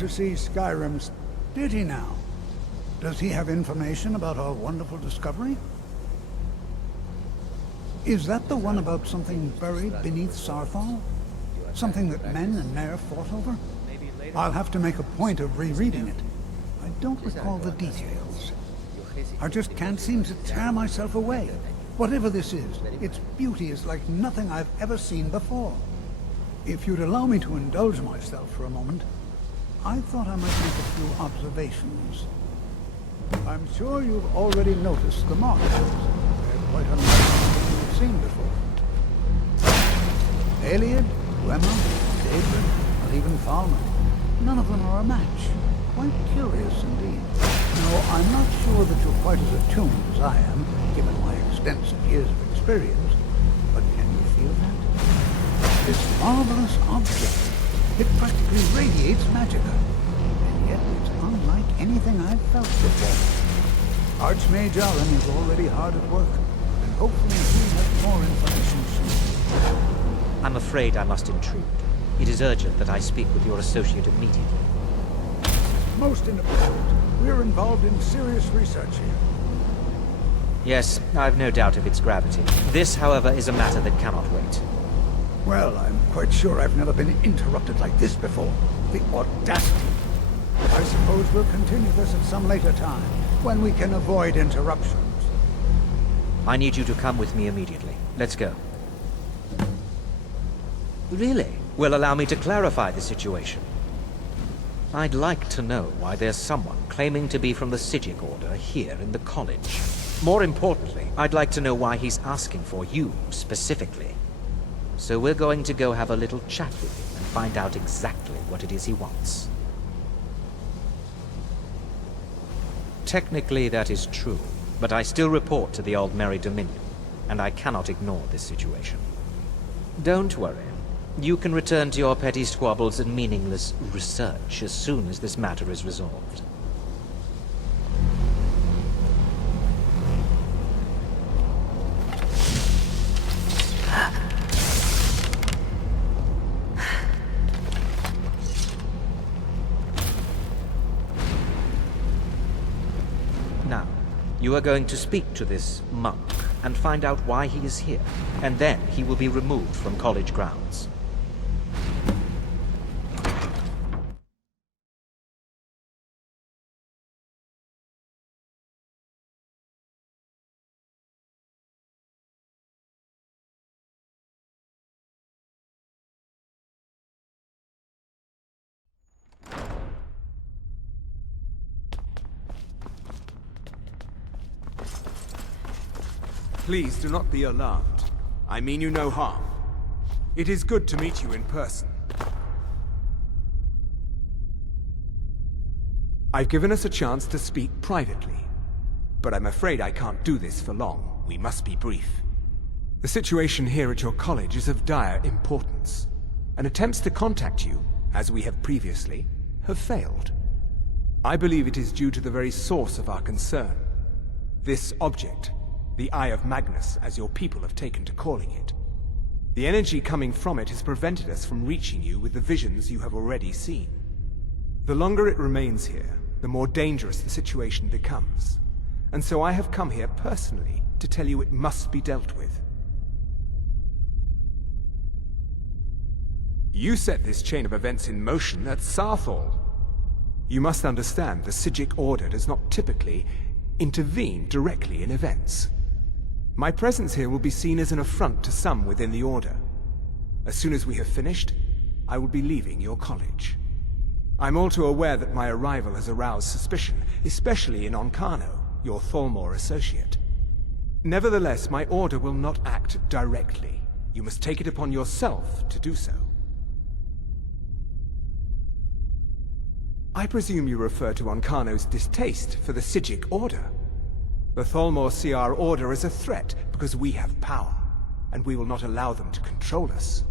to see Skyrim's... Did he now? Does he have information about our wonderful discovery? Is that the one about something buried beneath Sarthal? Something that men and Mare fought over? I'll have to make a point of rereading it. I don't recall the details. I just can't seem to tear myself away. Whatever this is, its beauty is like nothing I've ever seen before. If you'd allow me to indulge myself for a moment, I thought I might make a few observations. I'm sure you've already noticed the markers. They're quite unlike anything you've seen before. Eliad, Gwema, David, or even Falman. None of them are a match. Quite curious indeed. No, I'm not sure that you're quite as attuned as I am, given my extensive years of experience. But can you feel that? This marvelous object, it practically radiates magicka. And yet it's unlike anything I've felt before. Archmage Allen is already hard at work, and hopefully he'll have more information soon. I'm afraid I must intrude. It is urgent that I speak with your associate immediately. Most important. We're involved in serious research here. Yes, I've no doubt of its gravity. This, however, is a matter that cannot wait. Well, I'm quite sure I've never been interrupted like this before. The audacity. I suppose we'll continue this at some later time, when we can avoid interruptions. I need you to come with me immediately. Let's go. Really? Well, allow me to clarify the situation. I'd like to know why there's someone claiming to be from the Psijic Order here in the college. More importantly, I'd like to know why he's asking for you, specifically. So we're going to go have a little chat with him and find out exactly what it is he wants. Technically, that is true, but I still report to the Aldmeri Dominion, and I cannot ignore this situation. Don't worry. You can return to your petty squabbles and meaningless research as soon as this matter is resolved. Now, you are going to speak to this monk and find out why he is here, and then he will be removed from college grounds. Please do not be alarmed. I mean you no harm. It is good to meet you in person. I've given us a chance to speak privately, but I'm afraid I can't do this for long. We must be brief. The situation here at your college is of dire importance, and attempts to contact you, as we have previously, have failed. I believe it is due to the very source of our concern. This object, the Eye of Magnus, as your people have taken to calling it. The energy coming from it has prevented us from reaching you with the visions you have already seen. The longer it remains here, the more dangerous the situation becomes. And so I have come here personally to tell you it must be dealt with. You set this chain of events in motion at Sarthal. You must understand the Psijic Order does not typically intervene directly in events. My presence here will be seen as an affront to some within the Order. As soon as we have finished, I will be leaving your college. I'm all too aware that my arrival has aroused suspicion, especially in Onkano, your Thalmor associate. Nevertheless, my Order will not act directly. You must take it upon yourself to do so. I presume you refer to Onkano's distaste for the Psijic Order. The Thalmor see our Order as a threat because we have power, and we will not allow them to control us.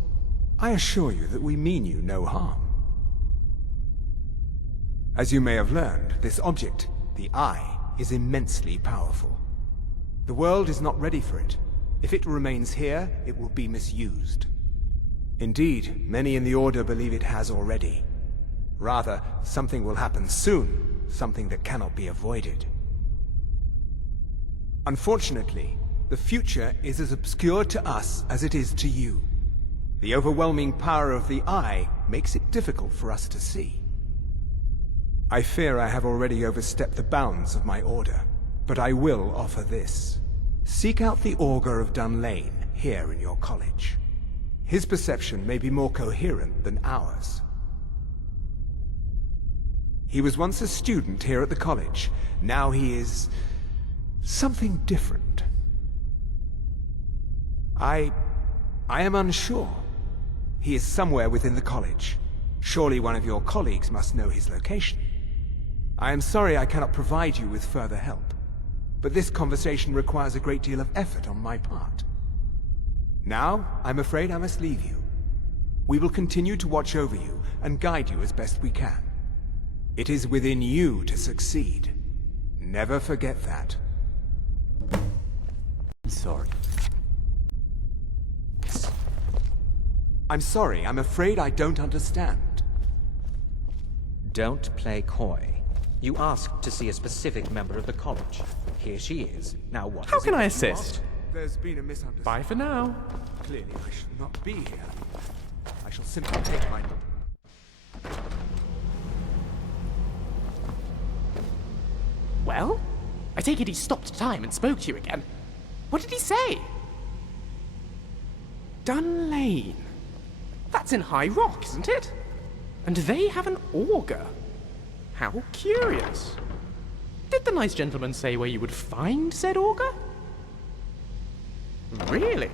I assure you that we mean you no harm. As you may have learned, this object, the Eye, is immensely powerful. The world is not ready for it. If it remains here, it will be misused. Indeed, many in the Order believe it has already. Rather, something will happen soon, something that cannot be avoided. Unfortunately, the future is as obscure to us as it is to you. The overwhelming power of the Eye makes it difficult for us to see. I fear I have already overstepped the bounds of my order, but I will offer this. Seek out the Augur of Dunlane here in your college. His perception may be more coherent than ours. He was once a student here at the college. Now he is something different. I am unsure. He is somewhere within the college. Surely one of your colleagues must know his location. I am sorry I cannot provide you with further help, but this conversation requires a great deal of effort on my part. Now, I'm afraid I must leave you. We will continue to watch over you and guide you as best we can. It is within you to succeed. Never forget that. I'm sorry. I'm sorry, I'm afraid I don't understand. Don't play coy. You asked to see a specific member of the college. Here she is. Now what? How is can it I that you assist? There's been a misunderstanding. Bye for now. Clearly, I shall not be here. I shall simply take my... Well? I take it he stopped time and spoke to you again. What did he say? Dunlane. That's in High Rock, isn't it? And they have an augur. How curious. Did the nice gentleman say where you would find said augur? Really?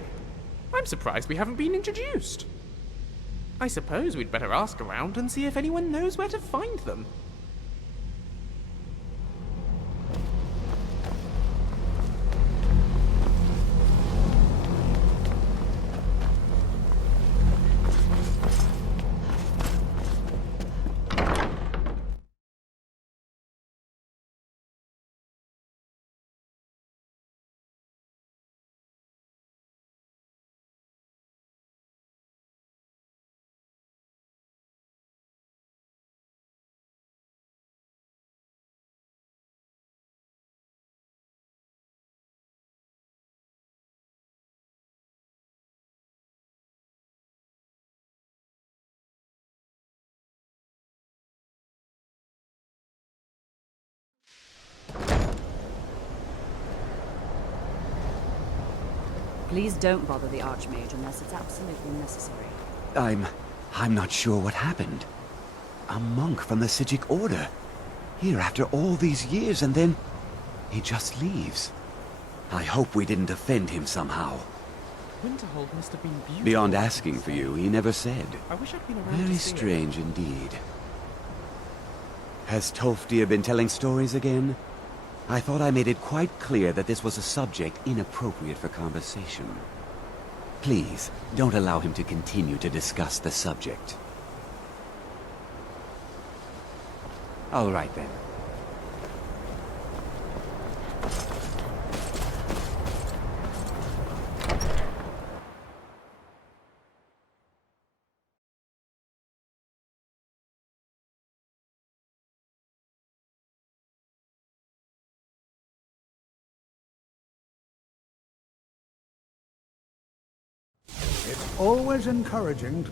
I'm surprised we haven't been introduced. I suppose we'd better ask around and see if anyone knows where to find them. Please don't bother the Archmage unless it's absolutely necessary. I'm not sure what happened. A monk from the Sijic Order. Here after all these years, and then he just leaves. I hope we didn't offend him somehow. Winterhold must have been beautiful. Beyond asking for you, he never said. I wish I'd been around Very to see it. strange indeed. Has Tolfdir been telling stories again? I thought I made it quite clear that this was a subject inappropriate for conversation. Please, don't allow him to continue to discuss the subject. All right then. It's always encouraging.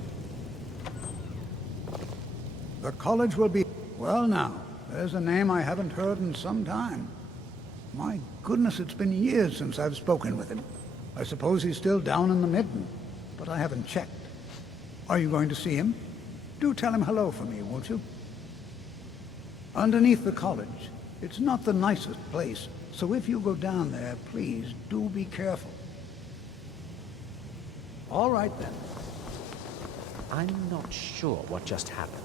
The college will be... Well now, there's a name I haven't heard in some time. My goodness, it's been years since I've spoken with him. I suppose he's still down in the Midden, but I haven't checked. Are you going to see him? Do tell him hello for me, won't you? Underneath the college. It's not the nicest place, so if you go down there, please do be careful. All right then. I'm not sure what just happened,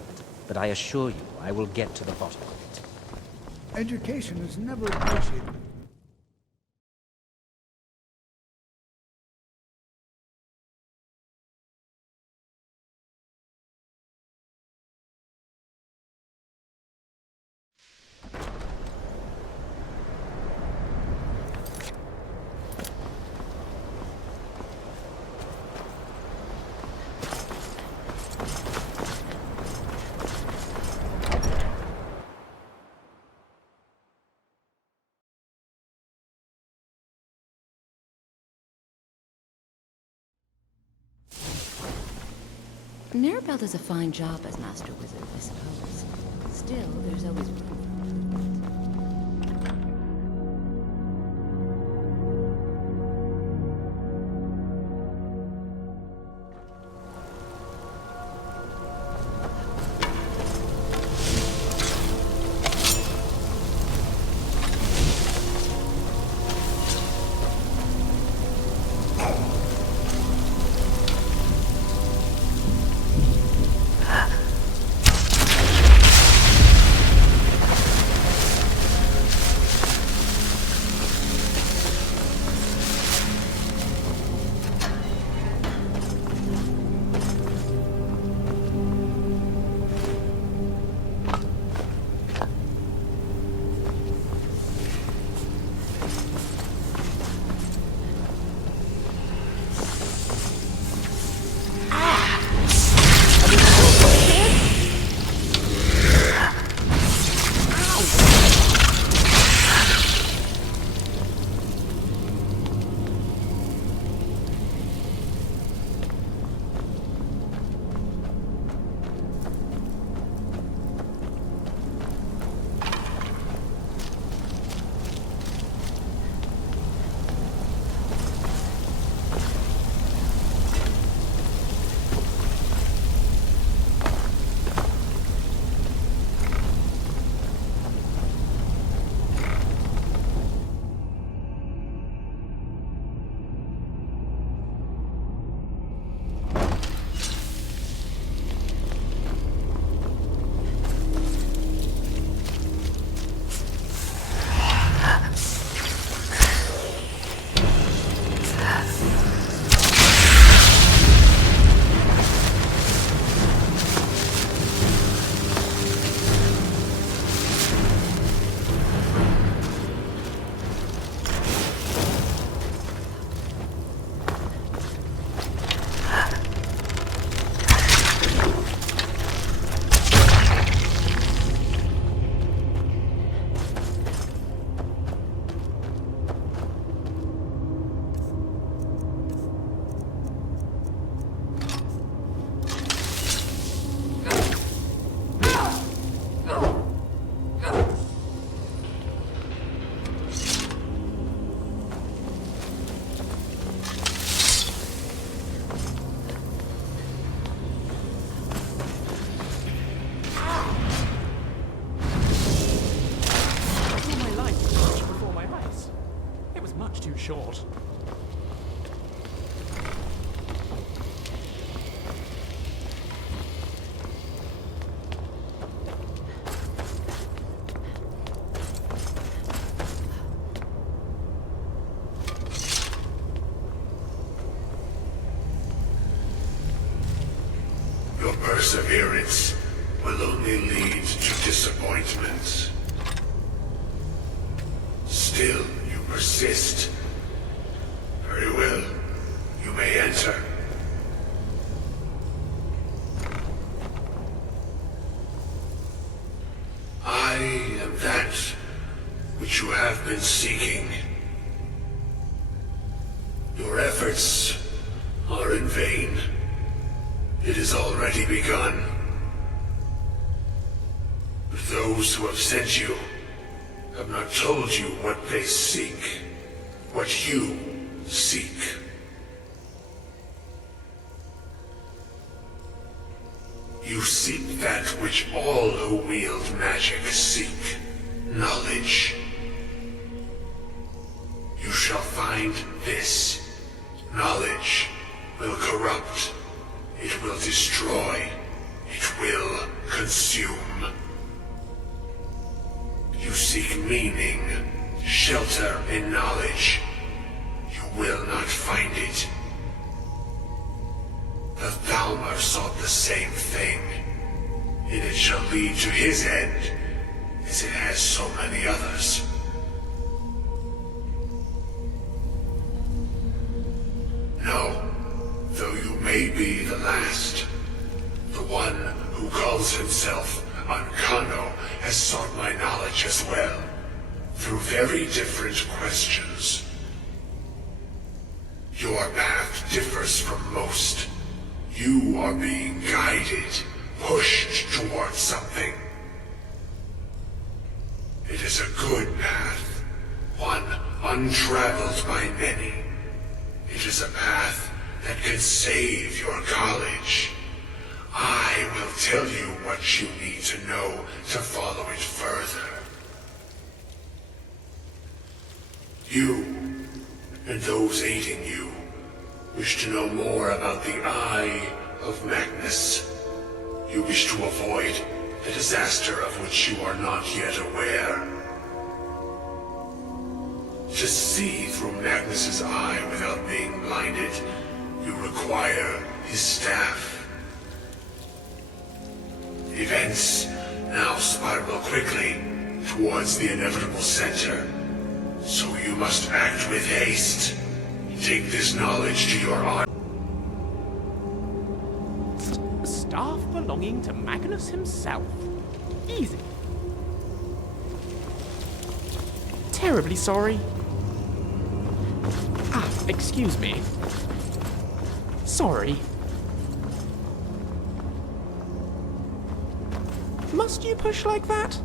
but I assure you I will get to the bottom of it. Education is never appreciated. Narabel does a fine job as Master Wizard, I suppose. Still, there's always room for improvement. Short. Your perseverance will only lead to disappointment. Still, you persist. Very well. You may enter. I am that which you have been seeking. Your efforts are in vain. It has already begun. But those who have sent you have not told you what they seek, what you seek. You seek that which all who wield magic seek, knowledge. You shall find this. Knowledge will corrupt. It will destroy. It will consume. You seek meaning, shelter in knowledge. You will not find it. The Thalmor sought the same thing, and it shall lead to his end, as it has so many others. No, though you may be the last, the one who calls himself Ancano has sought my knowledge as well, through very different questions. Your path differs from most. You are being guided, pushed towards something. It is a good path, one untraveled by many. It is a path that can save your college. I will tell you what you need to know to follow it further. You, and those aiding you, wish to know more about the Eye of Magnus. You wish to avoid the disaster of which you are not yet aware. To see through Magnus's eye without being blinded, you require his staff. Events now spiral quickly towards the inevitable center, so you must act with haste. Take this knowledge to your arm. Staff belonging to Magnus himself. Easy. Terribly sorry. Excuse me. Sorry. Must you push like that?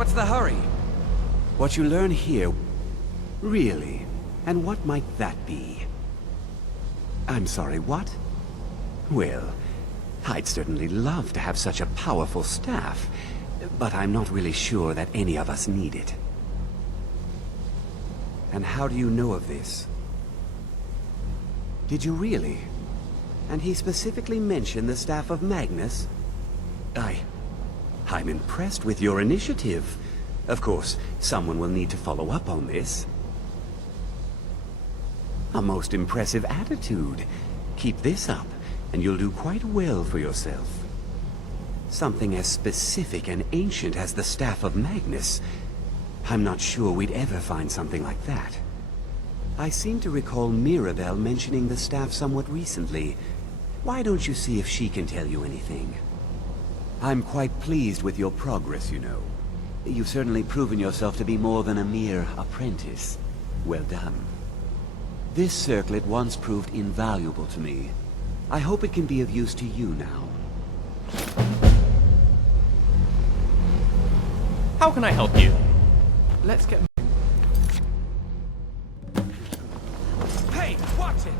What's the hurry? What you learn here... Really? And what might that be? I'm sorry, what? Well, I'd certainly love to have such a powerful staff, but I'm not really sure that any of us need it. And how do you know of this? Did you really? And he specifically mentioned the staff of Magnus? I'm impressed with your initiative. Of course, someone will need to follow up on this. A most impressive attitude. Keep this up, and you'll do quite well for yourself. Something as specific and ancient as the staff of Magnus. I'm not sure we'd ever find something like that. I seem to recall Mirabelle mentioning the staff somewhat recently. Why don't you see if she can tell you anything? I'm quite pleased with your progress, you know. You've certainly proven yourself to be more than a mere apprentice. Well done. This circlet once proved invaluable to me. I hope it can be of use to you now. How can I help you? Let's get... Hey, watch it!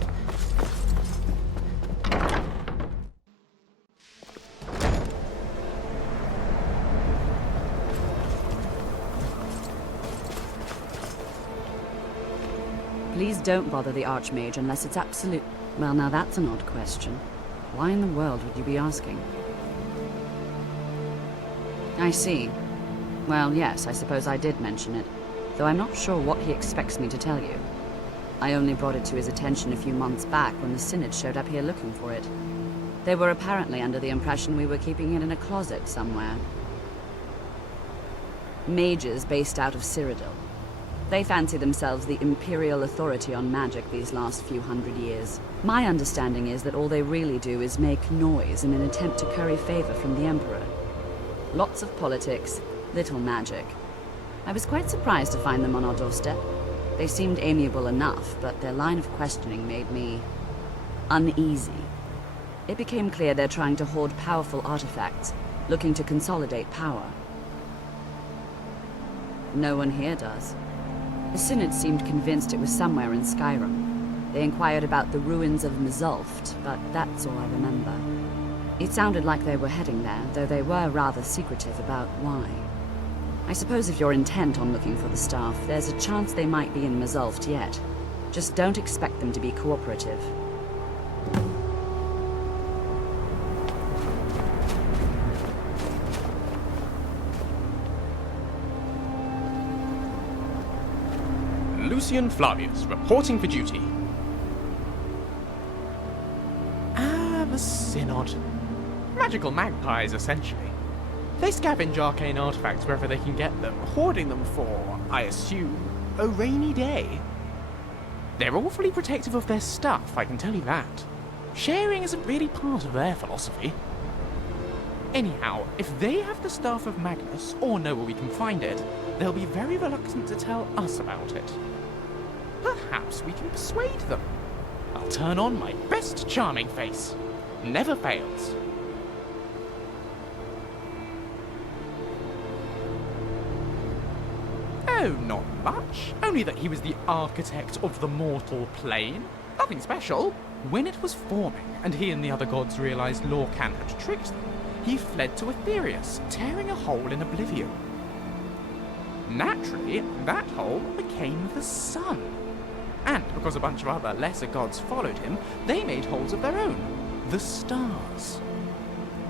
Please don't bother the Archmage unless it's absolute... Well, now that's an odd question. Why in the world would you be asking? I see. Well, yes, I suppose I did mention it, though I'm not sure what he expects me to tell you. I only brought it to his attention a few months back when the Synod showed up here looking for it. They were apparently under the impression we were keeping it in a closet somewhere. Mages based out of Cyrodiil. They fancy themselves the imperial authority on magic these last few hundred years. My understanding is that all they really do is make noise in an attempt to curry favor from the Emperor. Lots of politics, little magic. I was quite surprised to find them on our doorstep. They seemed amiable enough, but their line of questioning made me uneasy. It became clear they're trying to hoard powerful artifacts, looking to consolidate power. No one here does. The Synod seemed convinced it was somewhere in Skyrim. They inquired about the ruins of Mzulft, but that's all I remember. It sounded like they were heading there, though they were rather secretive about why. I suppose if you're intent on looking for the staff, there's a chance they might be in Mzulft yet. Just don't expect them to be cooperative. Lucien Flavius, reporting for duty. The Synod. Magical magpies, essentially. They scavenge arcane artifacts wherever they can get them, hoarding them for, I assume, a rainy day. They're awfully protective of their stuff, I can tell you that. Sharing isn't really part of their philosophy. Anyhow, if they have the Staff of Magnus, or know where we can find it, they'll be very reluctant to tell us about it. Perhaps we can persuade them. I'll turn on my best charming face. Never fails. Oh, not much. Only that he was the architect of the mortal plane. Nothing special. When it was forming, and he and the other gods realized Lorcan had tricked them, he fled to Aetherius, tearing a hole in oblivion. Naturally, that hole became the sun. And because a bunch of other lesser gods followed him, they made holes of their own, the stars.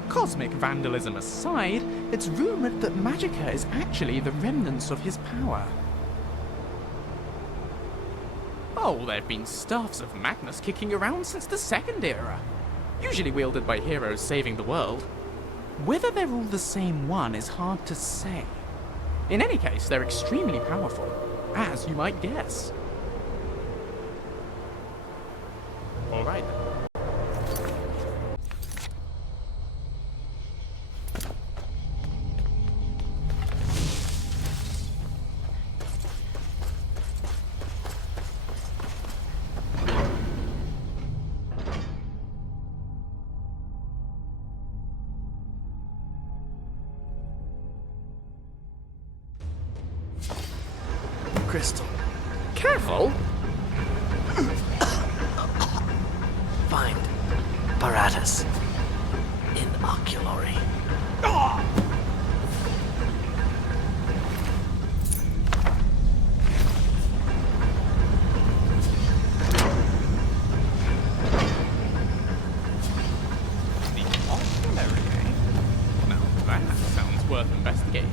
Cosmic vandalism aside, it's rumored that Magicka is actually the remnants of his power. Oh, there have been staffs of Magnus kicking around since the Second Era, usually wielded by heroes saving the world. Whether they're all the same one is hard to say. In any case, they're extremely powerful, as you might guess. All right then. Crystal. Careful! Find Paratus in Oculory. The oculary, eh? Now that sounds worth investigating.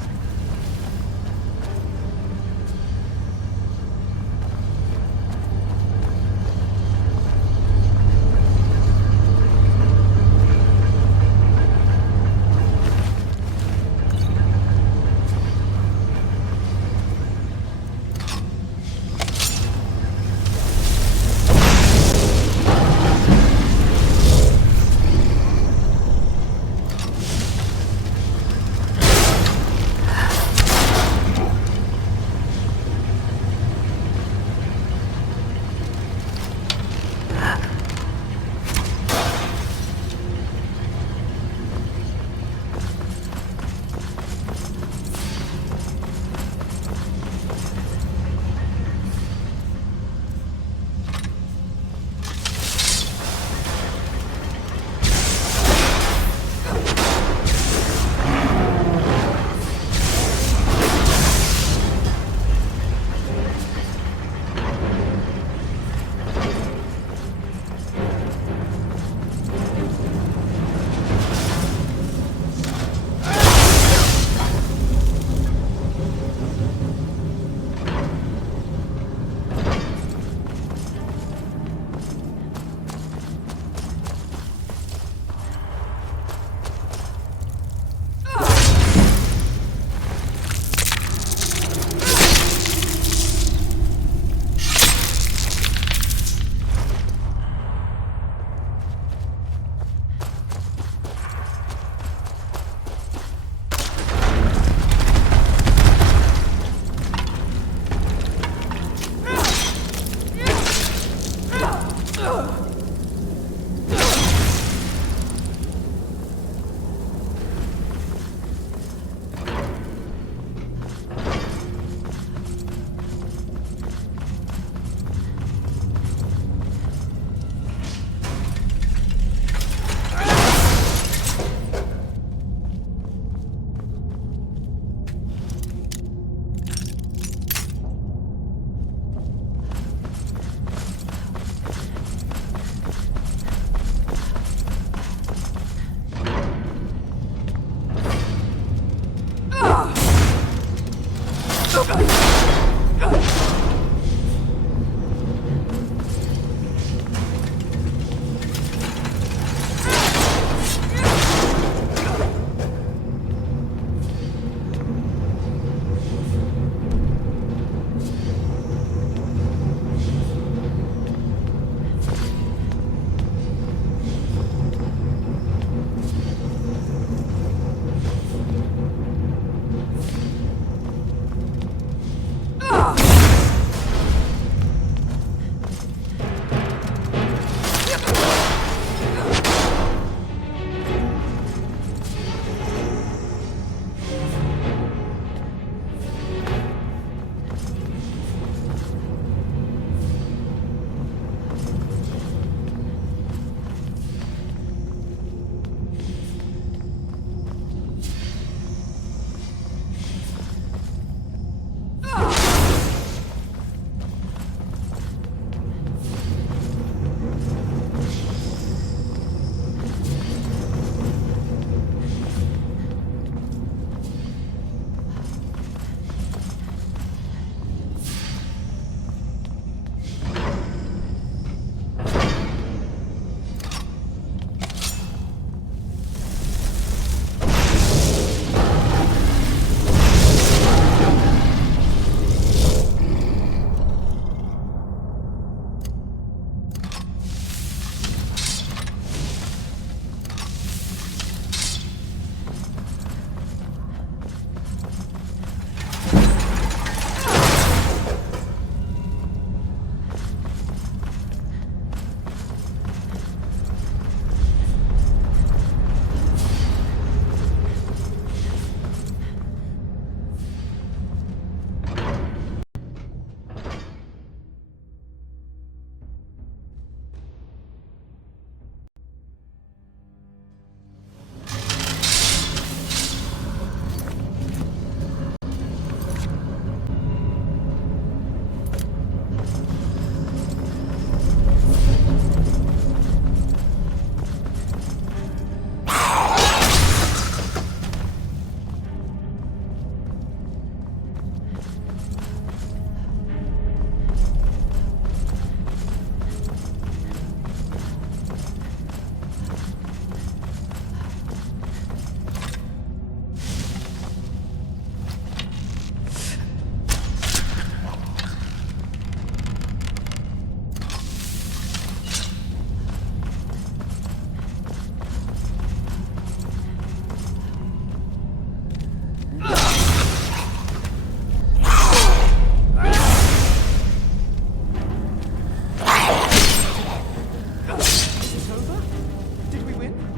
Did we win?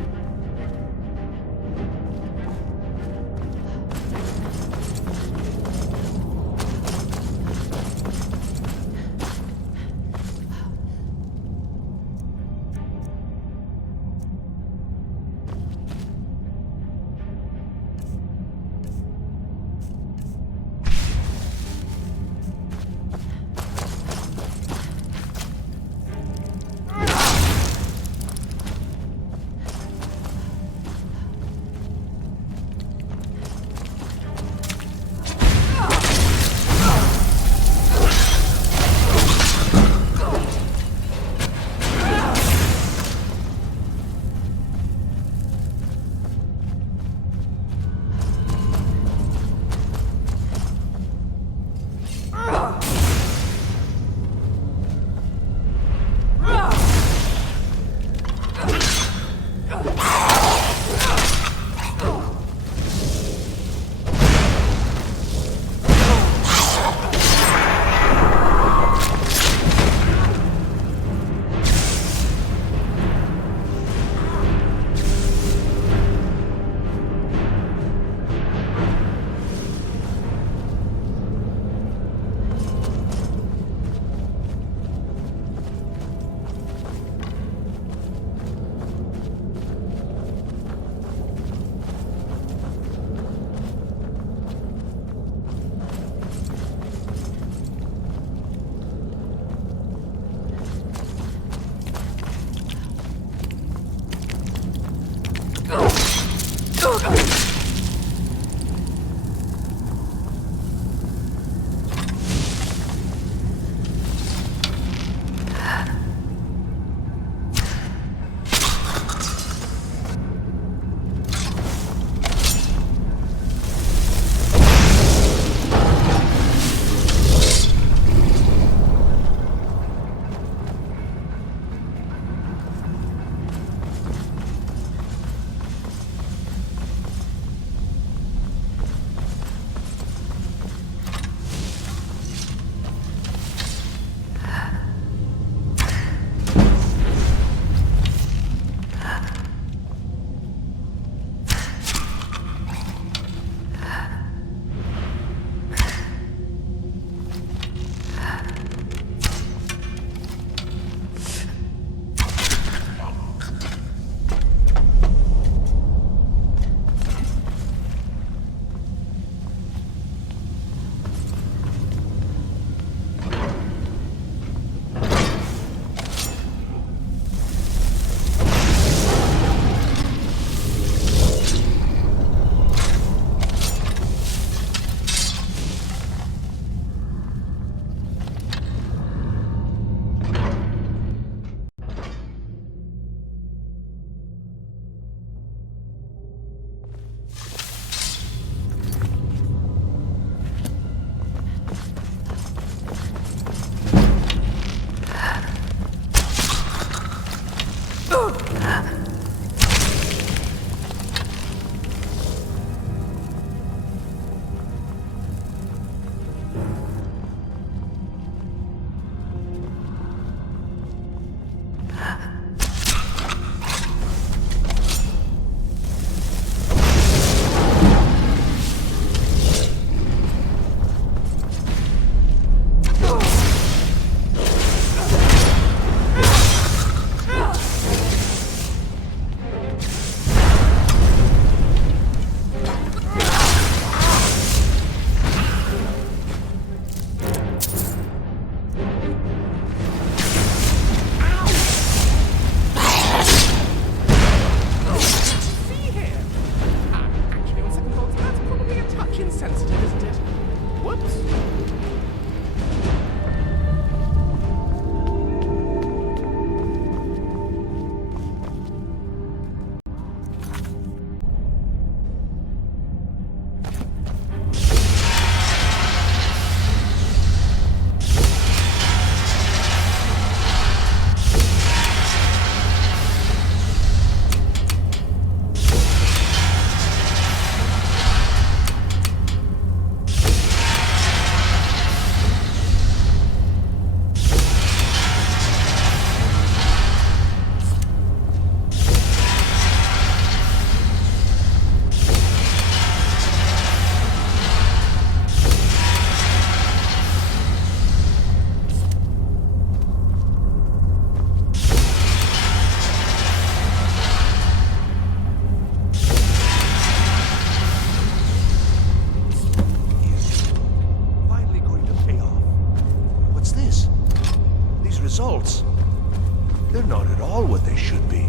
at all what they should be.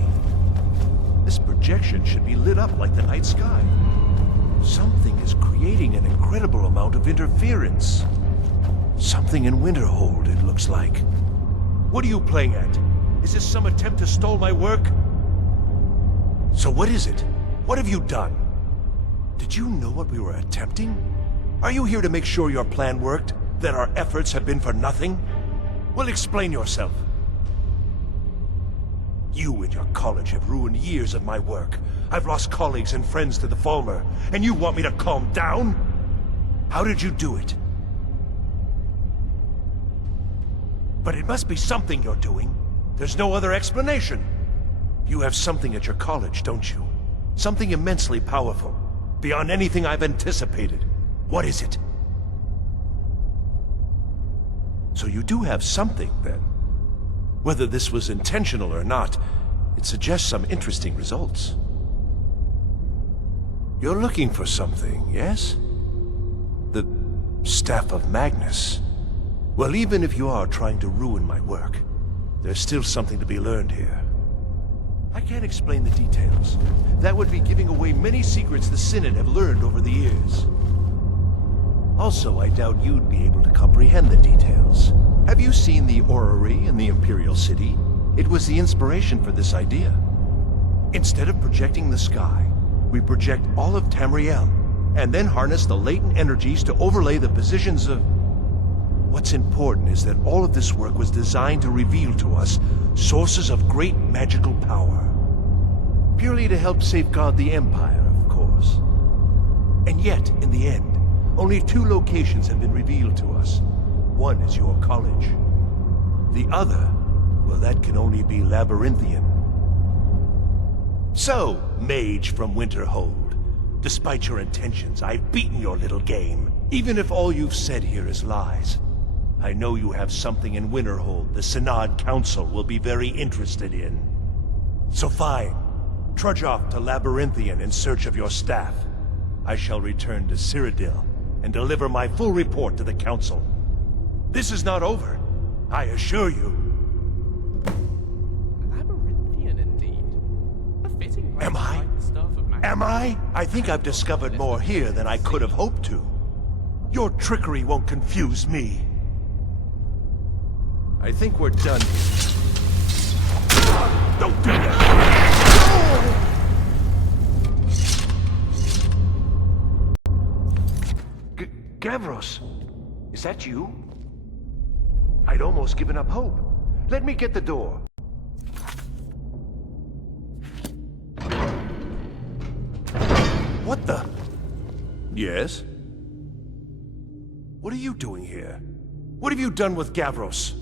This projection should be lit up like the night sky. Something is creating an incredible amount of interference. Something in Winterhold, it looks like. What are you playing at? Is this some attempt to stall my work? So what is it? What have you done? Did you know what we were attempting? Are you here to make sure your plan worked? That our efforts have been for nothing? Well, explain yourself. You and your college have ruined years of my work. I've lost colleagues and friends to the Falmer, and you want me to calm down? How did you do it? But it must be something you're doing. There's no other explanation. You have something at your college, don't you? Something immensely powerful, beyond anything I've anticipated. What is it? So you do have something, then. Whether this was intentional or not, it suggests some interesting results. You're looking for something, yes? The Staff of Magnus. Well, even if you are trying to ruin my work, there's still something to be learned here. I can't explain the details. That would be giving away many secrets the Synod have learned over the years. Also, I doubt you'd be able to comprehend the details. Have you seen the orrery in the Imperial City? It was the inspiration for this idea. Instead of projecting the sky, we project all of Tamriel, and then harness the latent energies to overlay the positions of... What's important is that all of this work was designed to reveal to us sources of great magical power. Purely to help safeguard the Empire, of course. And yet, in the end, only 2 locations have been revealed to us. One is your college. The other, well, that can only be Labyrinthian. So, mage from Winterhold, despite your intentions, I've beaten your little game. Even if all you've said here is lies, I know you have something in Winterhold the Synod Council will be very interested in. So fine, trudge off to Labyrinthian in search of your staff. I shall return to Cyrodiil and deliver my full report to the Council. This is not over, I assure you. Labyrinthian indeed. A fitting place Am to I? find the Staff of Magnus. Am I? I think I've discovered more here than I could have hoped to. Your trickery won't confuse me. I think we're done here. Don't do that! Gavros, is that you? I'd almost given up hope. Let me get the door. What the? Yes? What are you doing here? What have you done with Gavros?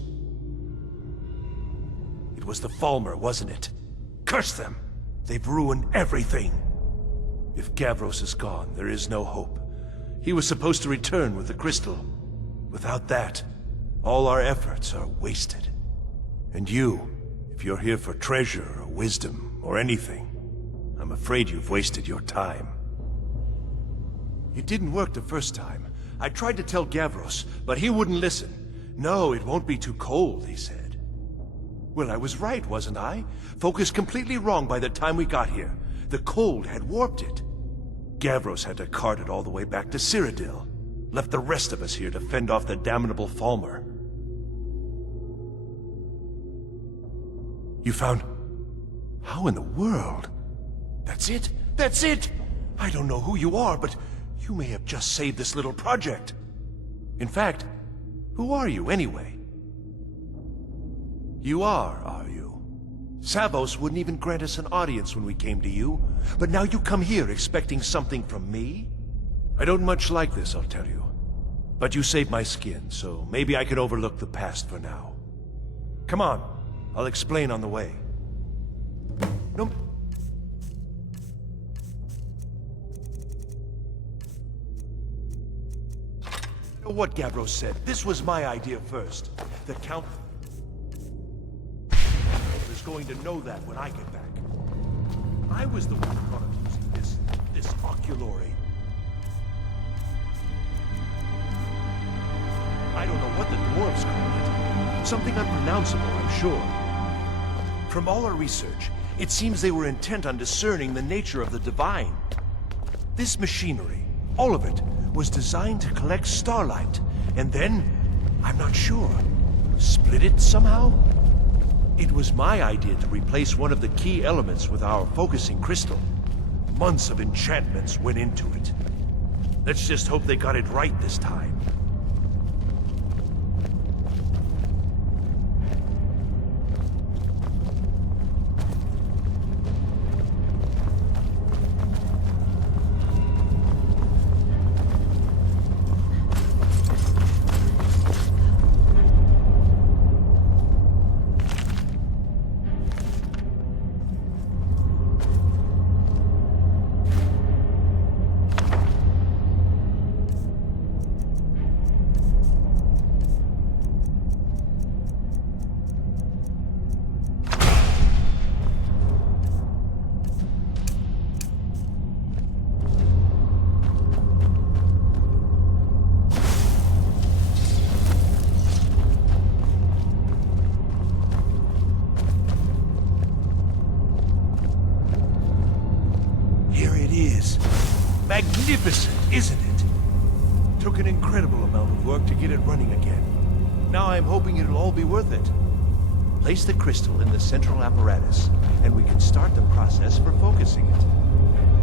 It was the Falmer, wasn't it? Curse them! They've ruined everything. If Gavros is gone, there is no hope. He was supposed to return with the crystal. Without that, all our efforts are wasted. And you, if you're here for treasure or wisdom or anything, I'm afraid you've wasted your time. It didn't work the first time. I tried to tell Gavros, but he wouldn't listen. No, it won't be too cold, he said. Well, I was right, wasn't I? Focused completely wrong by the time we got here. The cold had warped it. Gavros had to cart it all the way back to Cyrodiil. Left the rest of us here to fend off the damnable Falmer. You found... How in the world? That's it? That's it! I don't know who you are, but you may have just saved this little project. In fact, who are you anyway? You are you? Savos wouldn't even grant us an audience when we came to you, but now you come here expecting something from me? I don't much like this, I'll tell you. But you saved my skin, so maybe I can overlook the past for now. Come on, I'll explain on the way. No... You know what Gavros said? This was my idea first. The Count... is going to know that when I get back. I was the one who thought of using this oculory. I don't know what the dwarves call it. Something unpronounceable, I'm sure. From all our research, it seems they were intent on discerning the nature of the divine. This machinery, all of it, was designed to collect starlight, and then, I'm not sure, split it somehow? It was my idea to replace one of the key elements with our focusing crystal. Months of enchantments went into it. Let's just hope they got it right this time. Magnificent, isn't it? Took an incredible amount of work to get it running again. Now I'm hoping it'll all be worth it. Place the crystal in the central apparatus, and we can start the process for focusing it.